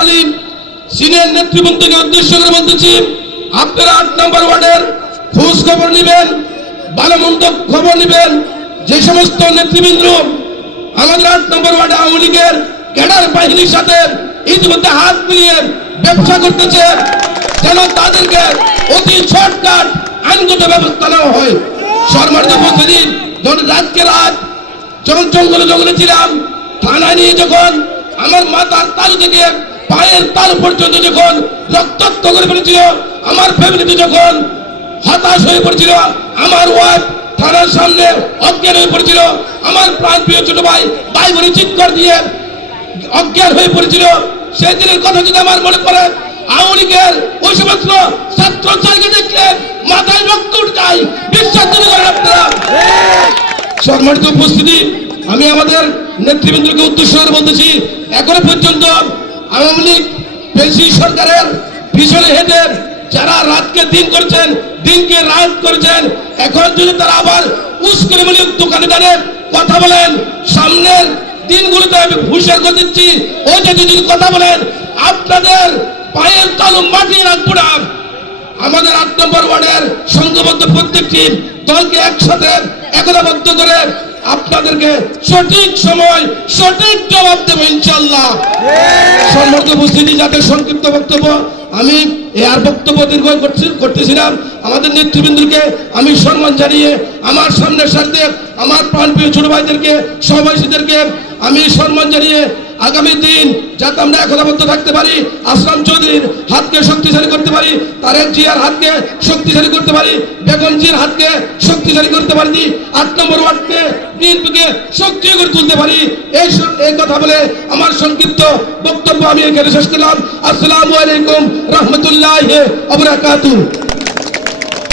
চলাকালীন সিনিয়র নেতৃবৃন্দকে উদ্দেশ্য করে বলতেছি, আপনারা 8 নম্বর ওয়ার্ডের খোঁজ খবর নেবেন, ভালো মন্দ খবর নেবেন। যে সমস্ত নেতৃবৃন্দ আমাদের 8 নম্বর ওয়ার্ডে আওয়ামী লীগের ক্যাডার বাহিনীর সাথে ইতিমধ্যে হাত মিলিয়ে ব্যবসা করতেছে, যেন তাদেরকে অতি শর্টকাট আইনগত ব্যবস্থা নেওয়া হয়। সম্মানিত উপস্থিতি, যখন রাতকে রাত যখন জঙ্গলে ছিলাম, থানায় নিয়ে যখন আমার মাথার তালু থেকে পায়ের তালু পর্যন্ত যখন রক্তাক্ত করে ফেলেছিল, আমার ফ্যামিলিতে যখন হতাশ হয়ে পড়েছিল, আমার ওয়াইফ থানার সামনে অজ্ঞান হয়ে পড়েছিল, আমার প্রাণপ্রিয় ছোট ভাই বোন চিৎকার দিয়ে অজ্ঞান হয়ে পড়েছিল, সেই দিনের কথা যদি আমার মনে পড়ে, আওয়ামী লীগের ওই সমস্ত ছাত্র ছাত্রীকে দেখলে মাথায় রক্ত উঠে যায়। বিশ্বাস করেন আপনারা। সম্মানিত উপস্থিতি, আমি আমাদের নেতৃবৃন্দকে উদ্দেশ্য করে বলতেছি, এখনো পর্যন্ত আওয়ামী লীগ পেশি সরকারের পিছনে হেঁটে যারা রাতকে দিন করেছেন, দিনকে রাত করেছেন, এখন যদি তারা আবার উস্কানিমূলক দোকানে দাঁড়িয়ে কথা বলেন, সামনের দিনগুলোতে আমি হুঁশিয়ার করে দিচ্ছি, ও যদি কথা বলেন আপনাদের পায়ের তালু মাটি রাখবো না। আমাদের 8 নম্বর ওয়ার্ডের সংঘবদ্ধ প্রত্যেকটি দলকে একসাথে একতাবদ্ধ করে আপনাদেরকে সঠিক সময় সঠিক জবাব দেবো ইনশাআল্লাহ। সম্মানিত উপস্থিতি, যাদের সংক্ষিপ্ত বক্তব্য, আমি আর বক্তব্য দীর্ঘ করতেছিলাম। আমাদের নেতৃবৃন্দকে আমি সম্মান জানিয়ে আমার সামনের সাথে আমার প্রাণপ্রিয় ছোট ভাইদেরকে, সহবাসীদেরকে আমি সম্মান জানিয়ে আগামী দিন যাতে আমরা একতাবদ্ধ থাকতে পারি, আসলাম চৌধুরীর হাতকে শক্তিশালী করতে পারি, তারেক জিয়ার হাতকে শক্তিশালী করতে পারি, বেগম জিয়ার হাতকে শক্তিশালী করতে পারি, 8 নম্বর ওয়ার্ডকে বিএনপিকে সক্রিয় করে তুলতে পারি। এই কথা বলে আমার সংক্ষিপ্ত বক্তব্য আমি এখানে শেষ করলাম। আসসালামু আলাইকুম রহমতুল্লাহি ওয়া বারাকাতুহু।